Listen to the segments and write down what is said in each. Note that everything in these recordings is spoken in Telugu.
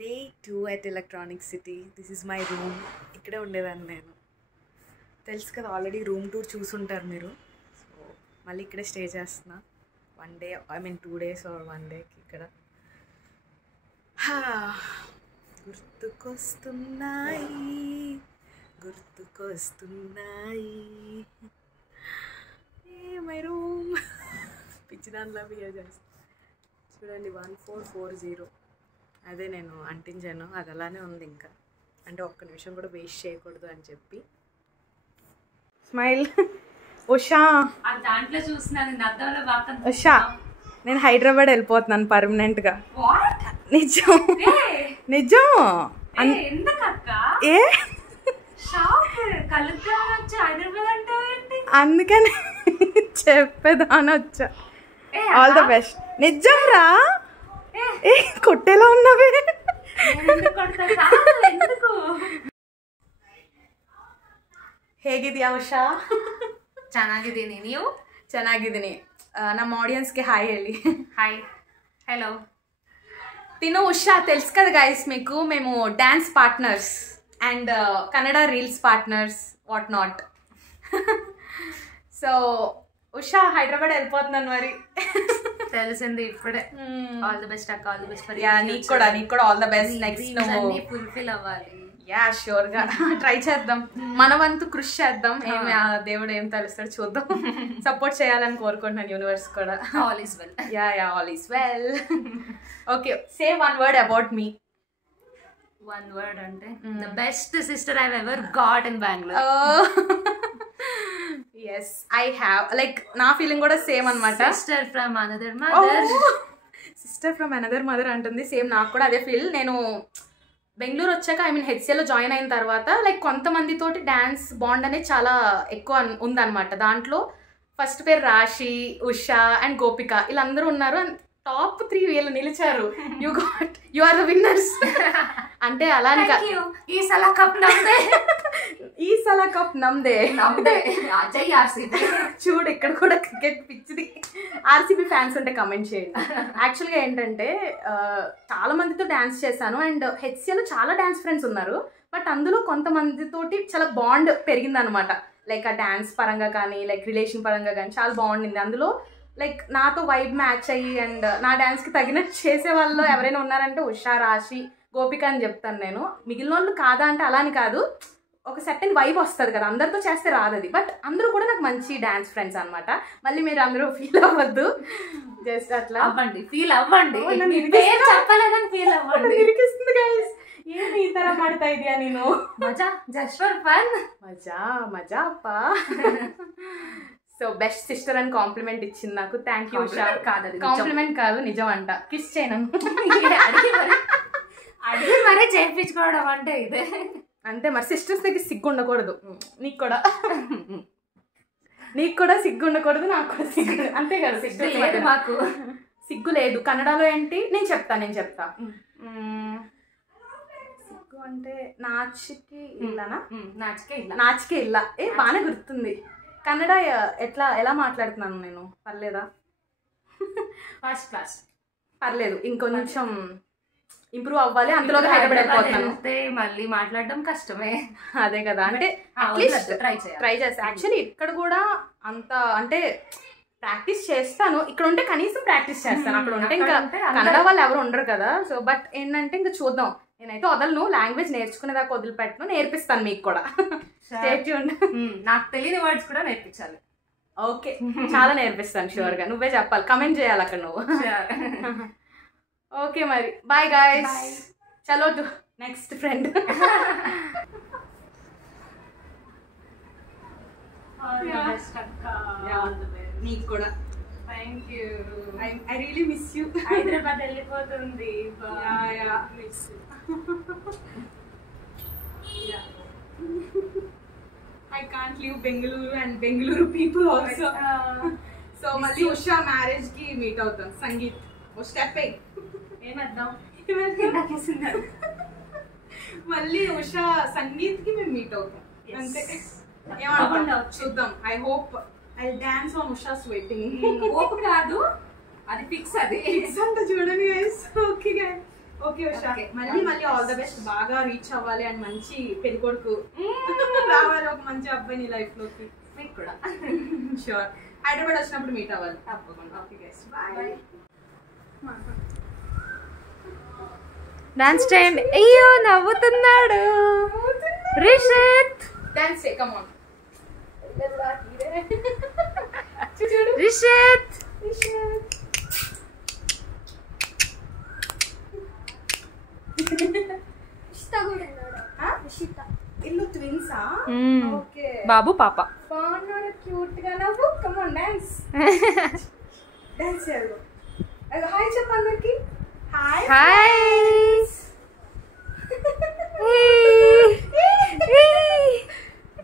Day 2 at Electronic City. This is my room. ఇక్కడే ఉండేదాన్ని నేను. తెలుసు కదా ఆల్రెడీ రూమ్ టూర్ చూసుంటారు మీరు. సో మళ్ళీ ఇక్కడే స్టే చేస్తున్నా. 1 day, I mean 2 days or 1 day ఇక్కడ. గుర్తుకొస్తున్నాయి మై రూమ్. పిచ్చి దానిలా బిహేవ్ చేస్తాను. చూడండి 1440 అదే నేను అంటించాను, అది అలానే ఉంది. ఇంకా అంటే ఒక్క నిమిషం కూడా వేస్ట్ చేయకూడదు అని చెప్పి. స్మైల్. ఉషా దాంట్లో చూస్తున్నాను. ఉషా నేను హైదరాబాద్ వెళ్ళిపోతున్నాను పర్మనెంట్గా. నిజం నిజం. ఏ అందుకని చెప్పేదాని వచ్చా. All the best. నిజం రా. ఏ కొట్టేలా ఉన్నవే. ಹೇಗಿದೆಯಾ ಉಷಾ? ಚೆನ್ನಾಗಿದ್ದೀನಿ. ನೀವು? ಚೆನ್ನಾಗಿದ್ದೀನಿ. ನಮ್ಮ ಆಡಿಯನ್ಸ್ಗೆ ಹಾಯ್ ಹೇಳಿ. Hi, hello. తిను ఉషా తెలుసు కదా గైస్ మీకు, మేము dance partners and Kannada reels partners what not. So Usha Hyderabad వెళ్ళిపోతున్నాను మరి. తెలిసింది ఇప్పుడే. ఆల్ ది బెస్ట్ అక్క, all the best for yeah. నీకు కూడా ఆల్ ద బెస్ట్. నెక్స్ట్ నువ్వు ఫుల్ఫిల్ అవ్వాలి. యా షూర్ గా ట్రై చేద్దాం. మన వంతు కృషి చేద్దాం. ఏమి దేవుడు ఏం తెలుస్తాడు చూద్దాం. సపోర్ట్ చేయాలని కోరుకుంటున్నాను యూనివర్స్ కూడా. All is well. Yeah all is well. Okay, say one word about me. One word అంటే the best sister I ever got in Bengaluru. yes I have, like నా ఫీలింగ్ కూడా సేమ్ అన్నమాట. Sister from another mother. Sister from another mother అంటుంది. సేమ్ నాకు కూడా అదే ఫీల్. నేను బెంగళూరు వచ్చాక ఐ మీన్ హెచ్సిఎల్లో జాయిన్ అయిన తర్వాత లైక్ కొంతమందితోటి డ్యాన్స్ బాండ్ అనేది చాలా ఎక్కువ ఉందన్నమాట. దాంట్లో ఫస్ట్ పేరు రాశి, ఉషా అండ్ గోపిక, వీళ్ళందరూ ఉన్నారు. అండ్ టాప్ 3 వీళ్ళు నిలిచారు. You are the winners. అంటే అలా ఈ సల కప్ నమ్దే. ఈ సల కప్ నమ్దే. జై ఆర్సీబీ. చూడు ఇక్కడ కూడా క్రికెట్ పిచ్చిది. ఆర్సీబీ ఫ్యాన్స్ ఉంటే కమెంట్ చేయండి. యాక్చువల్గా ఏంటంటే చాలా మందితో డ్యాన్స్ చేశాను అండ్ హెచ్సిఎల్లో చాలా డ్యాన్స్ ఫ్రెండ్స్ ఉన్నారు. బట్ అందులో కొంతమందితోటి చాలా బాండ్ పెరిగిందనమాట. లైక్ ఆ డ్యాన్స్ పరంగా కానీ లైక్ రిలేషన్ పరంగా కానీ చాలా బాగుండింది. అందులో లైక్ నాతో వైబ్ మ్యాచ్ అయ్యి అండ్ నా డ్యాన్స్కి తగినట్టు చేసే వాళ్ళు ఎవరైనా ఉన్నారంటే ఉషా, రాశి, గోపిక అని చెప్తాను నేను. మిగిలిన వాళ్ళు కాదా అంటే అలా అని కాదు, ఒక సెకండ్ వైబ్ వస్తుంది కదా, అందరితో చేస్తే రాదు అది. బట్ అందరూ కూడా నాకు మంచి డ్యాన్స్ ఫ్రెండ్స్ అనమాట. మళ్ళీ మీరు అందరూ ఫీల్ అవ్వద్దు, జస్ట్ అట్లా అవ్వండి, ఫీల్ అవ్వండి. చెప్పలేదని ఫీల్ అవ్వండి. ఇరికిస్తుంది గైస్. ఏమి ఈ తర మాడతా ఇదియా నేను. మజా, జస్ట్ ఫర్ ఫన్. మజా మజా అప్పా. సో బెస్ట్ సిస్టర్ అని కాంప్లిమెంట్ ఇచ్చింది నాకు. Thank you Usha. కాంప్లిమెంట్ కాదు నిజం అంట. కిస్ చేయను. అడిగి మరీ చేయించుకోవడం అంటే ఇదే అంతే మరి. సిస్టర్స్ దగ్గర సిగ్గు ఉండకూడదు. నీకు కూడా సిగ్గు ఉండకూడదు, నాకు కూడా సిగ్గు. అంతే కదా, సిగ్గు లేదు మాకు. సిగ్గు లేదు. కన్నడలో ఏంటి నేను చెప్తా. సిగ్గు అంటే నాచికి ఇల్లనా? నాచికే ఇల్ల. ఏ బాగానే గుర్తుంది. కన్నడ ఎలా మాట్లాడుతున్నాను నేను? పర్లేదా? First class. పర్లేదు, ఇంకొంచెం ఇంప్రూవ్ అవ్వాలి. అందులో హైదరాబాద్ మళ్ళీ మాట్లాడడం కష్టమే. అదే కదా, అంటే ట్రై చేస్తా. యాక్చువల్లీ ఇక్కడ కూడా అంత అంటే ప్రాక్టీస్ చేస్తాను. ఇక్కడ ఉంటే కనీసం ప్రాక్టీస్ చేస్తాను. అక్కడ ఉంటే ఇంకా కన్నడ వాళ్ళు ఎవరు ఉండరు కదా. సో బట్ ఏంటంటే ఇంకా చూద్దాం. నేనైతే వదలను, లాంగ్వేజ్ నేర్చుకునేదాకా వదిలిపెట్టను. నేర్పిస్తాను మీకు కూడా. నాకు తెలియని వర్డ్స్ కూడా నేర్పించాలి. ఓకే, చాలా నేర్పిస్తాను షూర్ గా. నువ్వే చెప్పాలి, కమెంట్ చేయాలి అక్కడ నువ్వు. ఓకే మరి, బాయ్ గాయ్స్. చలో టు నెక్స్ట్ ఫ్రెండ్. నీకు కూడా thank you. I really miss you. Hyderabad వెళ్ళిపోతుంది. I can't leave Bengaluru and Bengaluru people also. So మళ్ళీ ఉషా మ్యారేజ్ కి మీట్ అవుతాం. సంగీత్ ఓ స్టెప్ ఏమద్దాం మళ్ళీ ఉషా సంగీత్ కి మేము మీట్ అవుతాం. అంతే, ఏమనుకుంటా చూద్దాం. I hope I dance on Usha's wedding. Hope కాదు, అది ఫిక్స్. అది ఫిక్స్ అంట చూడండి guys. Okay guys. Okay Usha, మళ్ళీ ఆల్ ద బెస్ట్, బాగా రీచ్ అవ్వాలి అండ్ మంచి పెళ్ళికొడుకు రావాలి, ఒక మంచి అబ్బాయి నీ లైఫ్ లోకి. మీకు కూడా షూర్, హైదరాబాద్ వచ్చినప్పుడు మీట్ అవ్వాలి తప్పకుండా. Okay guys, bye. డాన్స్ చేయండి. అయ్యో నవ్వుతున్నాడు రిషిత్. డాన్స్ చే, కమ్ ఆన్. రిషిత్ ఇల్లు ట్విన్సా? ఓకే, బాబు పాప. బాగున్నాడు, క్యూట్ గా. నవ్వు, కమ్ ఆన్ డాన్స్. డాన్స్ చేయాలి. హాయ్ చెప్పు అందరికి. Hi hi.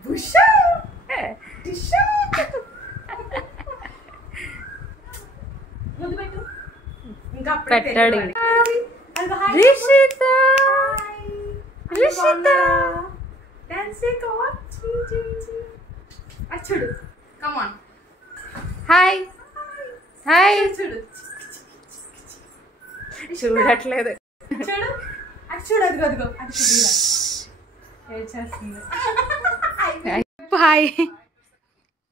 బుషా టిషా. ముందు పెట్టు. ఇంకా పెట్టాడు. రిషిత, రిషిత డాన్స్ చూడు, కమ్ ఆన్. Hi hi. చూడు చూడట్లేదు. చూడు అది చూడు, అదిగో అదిగో అది చూడు, ఏం చేస్తుంది. హాయ్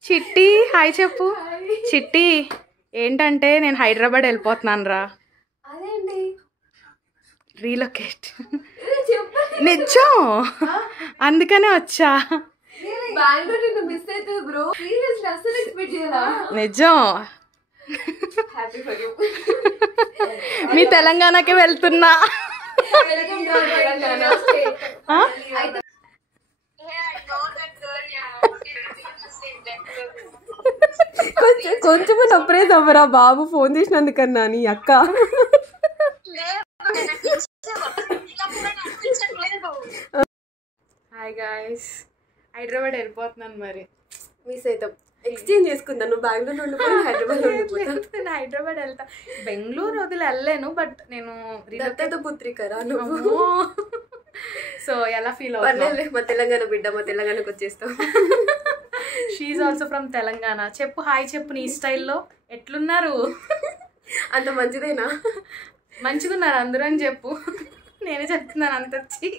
చిట్టి. హాయ్ చెప్పు చిట్టి. ఏంటంటే నేను హైదరాబాద్ వెళ్ళిపోతున్నాను రా. అదేంటి రీలొకేట్. నిజం, అందుకనే వచ్చా. బెంగళూరు నిన్ను మిస్ అవుతుంది బ్రో. సీరియస్లీ అసలు ఎక్స్పెక్ట్ చేయలా. నిజం, హ్యాపీ ఫర్ యూ. మీ తెలంగాణకే వెళ్తున్నా. Welcome to Telangana. అయితే కొంచెం సర్ప్రైజ్ అవ్వరా బాబు ఫోన్ చేసినందుకన్నా నీ అక్క. హాయ్ గాయస్, హైదరాబాద్ వెళ్ళిపోతున్నాను. మరి మిస్ అవుతాం. ఎక్స్చేంజ్ చేసుకుందాం. నువ్వు బెంగళూరు ఉండిపోయి హైదరాబాద్ ఉండిపోతావు. నేను హైదరాబాద్ వెళ్తా. బెంగళూరు వదిలి వెళ్ళలేను, బట్ నేను దత్తత పుత్రికరా నువ్వు. సో ఎలా ఫీల్ అవుతుంది? పర్లేదు, మా తెలంగాణ బిడ్డ, మా తెలంగాణకు వచ్చేస్తావు. She also from Telangana. చెప్పు హాయ్ చెప్పు నీ స్టైల్లో. ఎట్లున్నారు? అంత మంచిదేనా? మంచిగా ఉన్నారు అందరూ అని చెప్పు. నేనే చెప్తున్నాను అంత వచ్చి.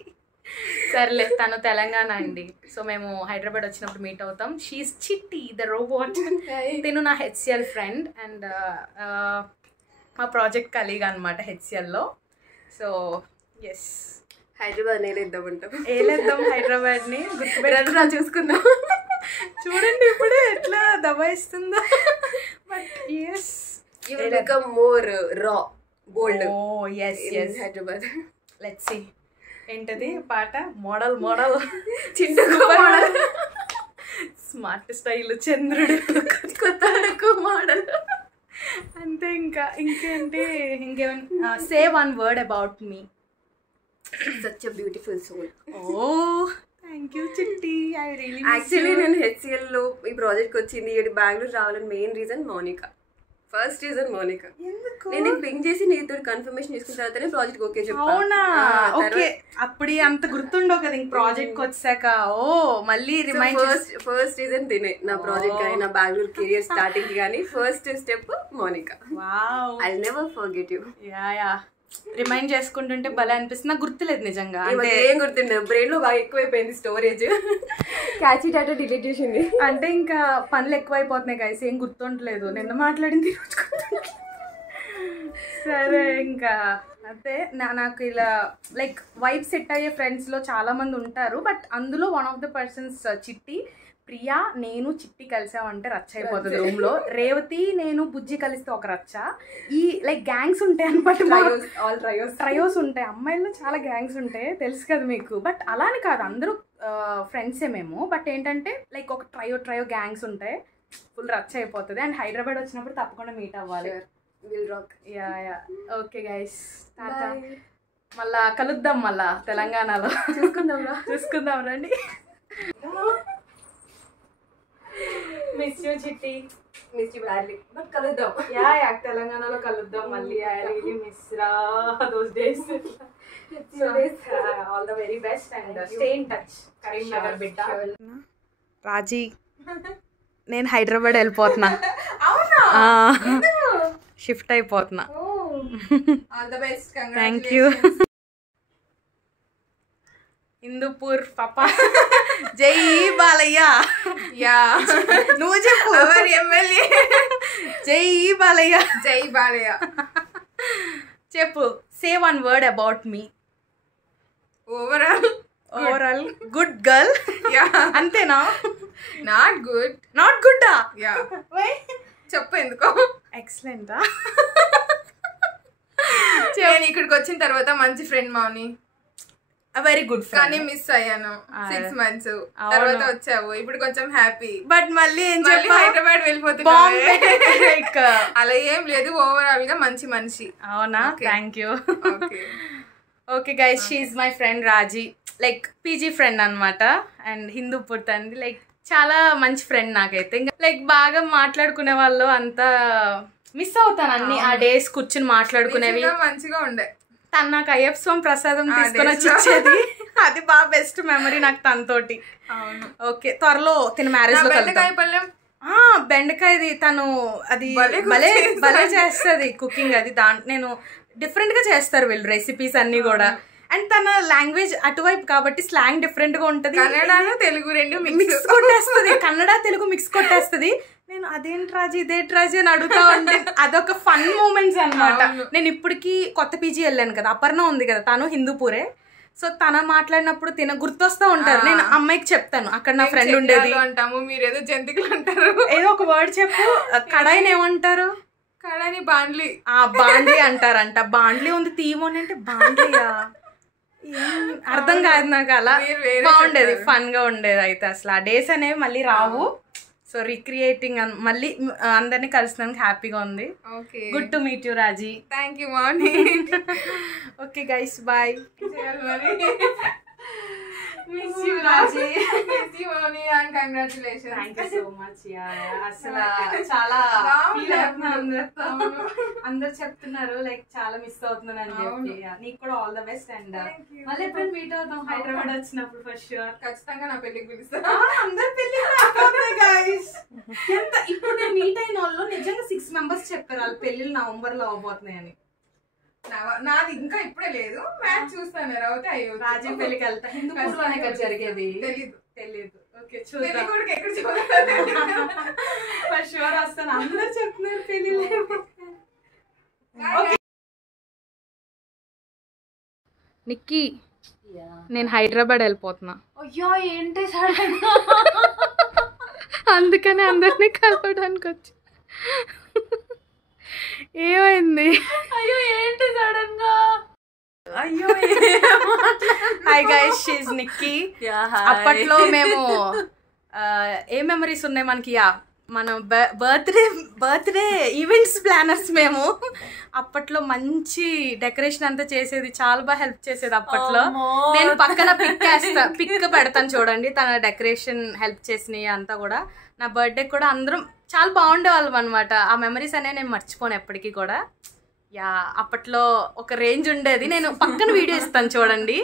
సర్లే, తను తెలంగాణ అండి. సో మేము హైదరాబాద్ వచ్చినప్పుడు మీట్ అవుతాం. షీఈ్ చిట్టి ద రోబోట్. తిను నా హెచ్సిఎల్ ఫ్రెండ్ అండ్ మా ప్రాజెక్ట్ కలీగ్ అనమాట హెచ్సిఎల్లో. సో ఎస్, హైదరాబాద్ నేలేద్దామంటాం. ఏలేద్దాం హైదరాబాద్ని. గుర్తుపెట్టరా చూసుకుందాం. చూడండి ఇప్పుడే ఎట్లా దబాయిస్తుందో. But yes, you will become more రా, bold. Oh yes yes, Hyderabad. Let's see. ఏంటది పాట? Model model Chintu model, smart style, చంద్రుడు, కొత్త మోడల్. అంతే. ఇంకేంటి? ఇంకేమైనా say one word about me. Such a beautiful soul. Oh thank you Chitti. I really actually నేను హెచ్సిఎల్ లో ఈ ప్రాజెక్ట్ వచ్చింది, ఇక్కడ బెంగళూరు రావాలని main reason Mounika. First reason Mounika. నేను నీకు పింక్ చేసి నీతో కన్ఫర్మేషన్ చేసుకున్న తర్వాతనే ప్రాజెక్ట్ ఓకే చెప్పాను. అవునా? ఓకే, అప్పుడు అంత గుర్తుండవు కదా ఇంక ప్రాజెక్ట్ కి వచ్చాక. ఓ మళ్ళీ రిమైండ్. ఫస్ట్ రీజన్ తినే నా ప్రాజెక్ట్ కానీ నా బెంగళూరు కెరియర్ స్టార్టింగ్ కానీ first step Mounika. Wow, I never forget you. Yeah remind చేసుకుంటుంటే భలే అనిపిస్తుంది. నాకు గుర్తులేదు నిజంగా. అంటే ఏం గుర్తుండే, బ్రెయిన్ లో బాగా ఎక్కువైపోయింది స్టోరేజ్. క్యాచీ డాటా డిలీట్ చేసింది. అంటే ఇంకా పనులు ఎక్కువైపోతున్నాయి గైస్, ఏం గుర్తుండలేదు. నిన్న మాట్లాడింది సరే ఇంకా అయితే నాకు ఇలా లైక్ వైబ్ సెట్ అయ్యే ఫ్రెండ్స్లో చాలామంది ఉంటారు. బట్ అందులో వన్ ఆఫ్ ద పర్సన్స్ చిట్టి. ప్రియా నేను చిట్టి కలిసామంటే రచ్చ అయిపోతుంది రూమ్లో. రేవతి నేను బుజ్జి కలిస్తే ఒక రచ్చ. ఈ లైక్ గ్యాంగ్స్ ఉంటాయి అనమాట. ట్రయోస్ ఉంటాయి. అమ్మాయిల్లో చాలా గ్యాంగ్స్ ఉంటాయి, తెలుసు కదా మీకు. బట్ అలానే కాదు, అందరూ ఫ్రెండ్సే మేము. బట్ ఏంటంటే లైక్ ఒక ట్రయో గ్యాంగ్స్ ఉంటాయి. ఫుల్ రచ్చ అయిపోతుంది. అండ్ హైదరాబాద్ వచ్చినప్పుడు తప్పకుండా మీట్ అవ్వాలి. యా ఓకే గైస్, మళ్ళా కలుద్దాం. మళ్ళా తెలంగాణలో చూసుకుందాం రండి. Miss you Chitti. Miss you badly, but కలుద్దాం. యా తెలంగాణలో కలుద్దాం మళ్ళీ. ఐ రియల్లీ మిస్ రా those days. All the very best and stay in touch. Karimnagar బిడ్డ. రాజీ, నేను హైదరాబాద్ వెళ్ళిపోతున్నా. షిఫ్ట్ అయిపోతున్నా. All the best. Thank you. Hindupur పాపా జై బాలయ్య. యా నువ్వు చెప్పు. అవర్ ఎమ్మెల్యే జై బాలయ్య. జై బాలయ్య. చెప్పు. Say one word about me. Overall good girl. Yeah అంతేనా? Not good. నాట్ గుడ్డా? యా చెప్పు ఎందుకో. ఎక్సలెంటా? నేను ఇక్కడికి వచ్చిన తర్వాత మంచి ఫ్రెండ్ మౌని, వెరీ గుడ్ కానీ మిస్ అయ్యాను 6 months. తర్వాత వచ్చావు, ఇప్పుడు కొంచెం హ్యాపీ. బట్ మళ్ళీ ఏం మళ్ళీ హైదరాబాద్ వెళ్ళిపోతున్నా. అలా ఏం లేదు, ఓవరాల్ గా మంచి మనిషి. అవునా? Thank you. Okay guys, she's my friend Raji, like PG friend అనమాట. అండ్ హిందూపూర్ తంది, లైక్ చాలా మంచి ఫ్రెండ్ నాకైతే. లైక్ బాగా మాట్లాడుకునే వాళ్ళు, అంతా మిస్ అవుతాను అన్ని ఆ డేస్ కూర్చుని మాట్లాడుకునేవి. మంచిగా ఉండే. తను నాకు అయ్యప్ప స్వామి ప్రసాదం తీసుకొని వచ్చి ఇచ్చేది, అది బాగా బెస్ట్ మెమరీ నాకు తనతోటి. ఓకే, త్వరలో తిన మ్యారేజ్ లో బెండకాయ బెండకాయది తను అది భలే చేస్తుంది కుకింగ్. అది నేను డిఫరెంట్ గా చేస్తారు వీళ్ళు రెసిపీస్ అన్ని కూడా. అండ్ తన లాంగ్వేజ్ అటువైపు కాబట్టి స్లాంగ్ డిఫరెంట్ గా ఉంటది. కన్నడ తెలుగు రెండు మిక్స్ కొట్టేస్తుంది, కన్నడ తెలుగు మిక్స్ కొట్టేస్తుంది. నేను అదేంటి రాజు ఇదేంటి రాజు అని అడుగుతా ఉంటే అదొక ఫన్ మూమెంట్స్ అనమాట. నేను ఇప్పటికి కొత్త పీజీ వెళ్ళాను కదా, అపర్ణ ఉంది కదా, తను హిందూపూరే. సో తన మాట్లాడినప్పుడు తిన గుర్తొస్తూ ఉంటారు. నేను అమ్మాయికి చెప్తాను, అక్కడ నా ఫ్రెండ్ ఉండేది అంటాము, మీరు ఏదో జంతికలు అంటారు. ఏదో ఒక వర్డ్ చెప్పు. కడాయిని ఏమంటారు? కడాయిని బాండ్లీ. బాండ్లీ అంటారంట. బాండ్లీ ఉంది తీయమని అంటే బాండ్లీయా? అర్థం కాదు నాకు. అలా బాగుండేది, ఫన్ గా ఉండేది. అయితే అసలు ఆ డేస్ అనేవి మళ్ళీ రావు. సో రీక్రియేటింగ్ మళ్ళీ అందరినీ కలిసినందుకు హ్యాపీగా ఉంది. Good to meet you Raji. Thank you Mouni. Okay guys, bye. Miss you, Raji. Miss you, Moni, and congratulations. Thank you so much. అసలు చాలా ఫీల్ అవుతున్నాను. అందరు చెప్తున్నారు లైక్ చాలా మిస్ అవుతున్నాను అని చెప్పి. నీకు కూడా ఆల్ ద బెస్ట్. అండ్ మళ్ళీ ఎప్పుడు మీట్ అవుతాం హైదరాబాద్ వచ్చినప్పుడు ఫర్ షూర్. ఖచ్చితంగా నా పెళ్లికి పిలుస్తా. అందరు పెళ్లి గైస్. ఎంత ఇప్పుడు నేను మీట్ అయిన వాళ్ళు నిజంగా 6 members చెప్పారు వాళ్ళ పెళ్లిళ్ళు నవంబర్ లో అవబోతున్నాయి అని. నాది ఇంకా ఇప్పుడే లేదు, మ్యాచ్ చూస్తాను. రావుతే అయ్యో రాజీ పెళ్లికి వెళ్తా. హిందూపూర్లోనే కదా జరిగేది. తెలీదు. ఓకే చూద్దాం. ఎక్కడ చూడాలి ఫర్ షూర్ వస్తాను. అందరు చెప్తున్నారు పెళ్లి. నిక్కీ, నేను హైదరాబాద్ వెళ్ళిపోతున్నా. అయ్యో ఏంటి అందుకని అందరినీ కలపడానికి వచ్చి. ఏమైంది? అయ్యో ఏంటి సడన్ గా? అయ్యో హాయ్ గైస్, షీఈ్ నిక్కీ. అప్పట్లో మేము ఏ మెమరీస్ ఉన్నాయి మనకి? మన బర్త్డే ఈవెంట్స్ ప్లానర్స్ మేము. అప్పట్లో మంచి డెకరేషన్ అంతా చేసేది, చాలా బాగా హెల్ప్ చేసేది అప్పట్లో. నేను పక్కన పిక్ పెడతాను చూడండి, తన డెకరేషన్ హెల్ప్ చేసినవి అంతా కూడా. నా బర్త్డే కూడా అందరం చాలా బాగుండేవాళ్ళం అనమాట. ఆ మెమరీస్ అనేవి నేను మర్చిపోను ఎప్పటికీ కూడా. అప్పట్లో ఒక రేంజ్ ఉండేది. నేను పక్కన వీడియో ఇస్తాను చూడండి.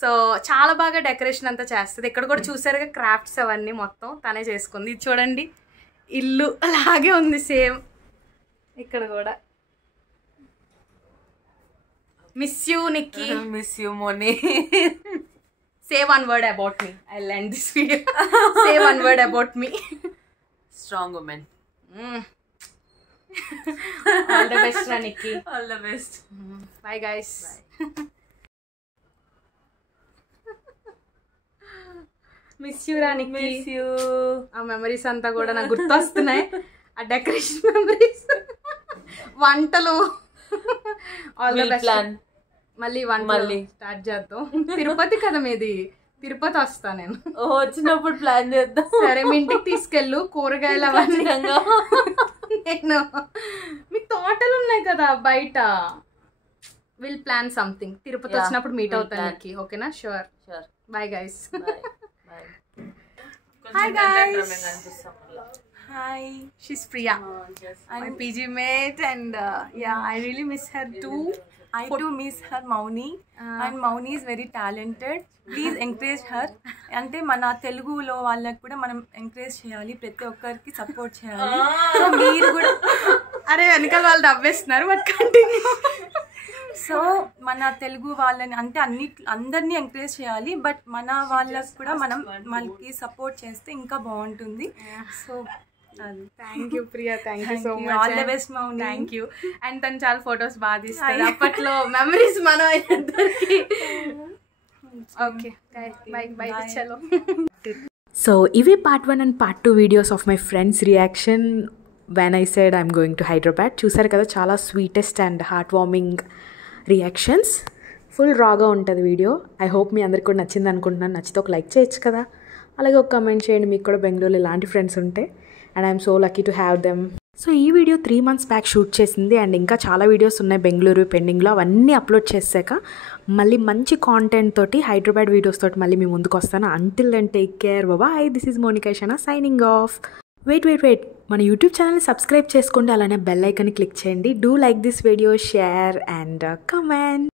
సో చాలా బాగా డెకరేషన్ అంతా చేస్తుంది. ఇక్కడ కూడా చూసారుగా క్రాఫ్ట్స్ అవన్నీ మొత్తం తనే చేసుకుంది. ఇది చూడండి, ఇల్లు అలాగే ఉంది సేమ్. ఇక్కడ కూడా miss you Nikki. Miss you Moni. Say one word about me. I'll end this video. Say one word about me. Strong woman. All the best, Nikki. All the best. Bye, guys. Miss you, Nikki. Miss you. ఆ మెమరీస్ అంతా కూడా నాకు గుర్తొస్తున్నాయి. ఆ డెకరేషన్ మెమరీస్, వంటలు. All the best. మళ్ళీ వంటలు స్టార్ట్ చేద్దాం. తిరుపతి కదా మీది? తిరుపతి వస్తా నేను. వచ్చినప్పుడు ప్లాన్ చేద్దాం. సరే, మీ ఇంటికి తీసుకెళ్ళు కూరగాయలు అవన్నీ. నేను మీకు తోటలు ఉన్నాయి కదా బయట. Will plan something. తిరుపతి వచ్చినప్పుడు మీట్ అవుతాను. ఓకేనా? Sure. Bye guys. Hi guys. Hi, she's Priya. I'm my PG mate, and I really miss her too. I too miss her, Mauni. And Mauni is very talented. Please encourage her. అంటే మన తెలుగులో వాళ్ళకి కూడా మనం ఎంకరేజ్ చేయాలి, ప్రతి ఒక్కరికి సపోర్ట్ చేయాలి. సో మీరు కూడా అరే వెనకాల వాళ్ళు నవ్వేస్తున్నారు బట్ కంటిన్యూ. సో మన తెలుగు వాళ్ళని అంటే అందరినీ ఎంకరేజ్ చేయాలి, బట్ మన వాళ్ళకి కూడా మనం మనకి సపోర్ట్ చేస్తే ఇంకా బాగుంటుంది. So thank you Priya, thank you so much. All the best Mouni. Thank you. And తను చాలా ఫొటోస్ బాగా తీస్తారు, అప్పట్లో మెమరీస్ మనం ఇద్దరికి. ఓకే బై బై చలో. సో ఇవి part 1 and part 2 videos of my friends reaction when I said I'm going to Hyderabad. చూసారు కదా, చాలా sweetest and heart warming reactions. Full రాగా ఉంటుంది వీడియో. ఐ హోప్ మీ అందరికి కూడా నచ్చింది అనుకుంటున్నాను. నచ్చితే ఒక లైక్ చేయొచ్చు కదా, అలాగే ఒక కమెంట్ చేయండి మీకు కూడా బెంగళూరులో ఇలాంటి ఫ్రెండ్స్ ఉంటే. And I'm so lucky to have them. So ఈ వీడియో 3 months బ్యాక్ షూట్ చేసింది అండ్ ఇంకా చాలా వీడియోస్ ఉన్నాయి బెంగళూరు పెండింగ్లో. అవన్నీ అప్లోడ్ చేశాక మళ్ళీ మంచి కాంటెంట్ తోటి హైదరాబాద్ వీడియోస్ తోటి మళ్ళీ మీ ముందుకు వస్తాను. Until then take care, bye. This is Monica Shana signing off. Wait మన యూట్యూబ్ ఛానల్ని సబ్స్క్రైబ్ చేసుకోండి, అలానే బెల్ ఐకాన్ని క్లిక్ చేయండి. Do like this video, share and comment.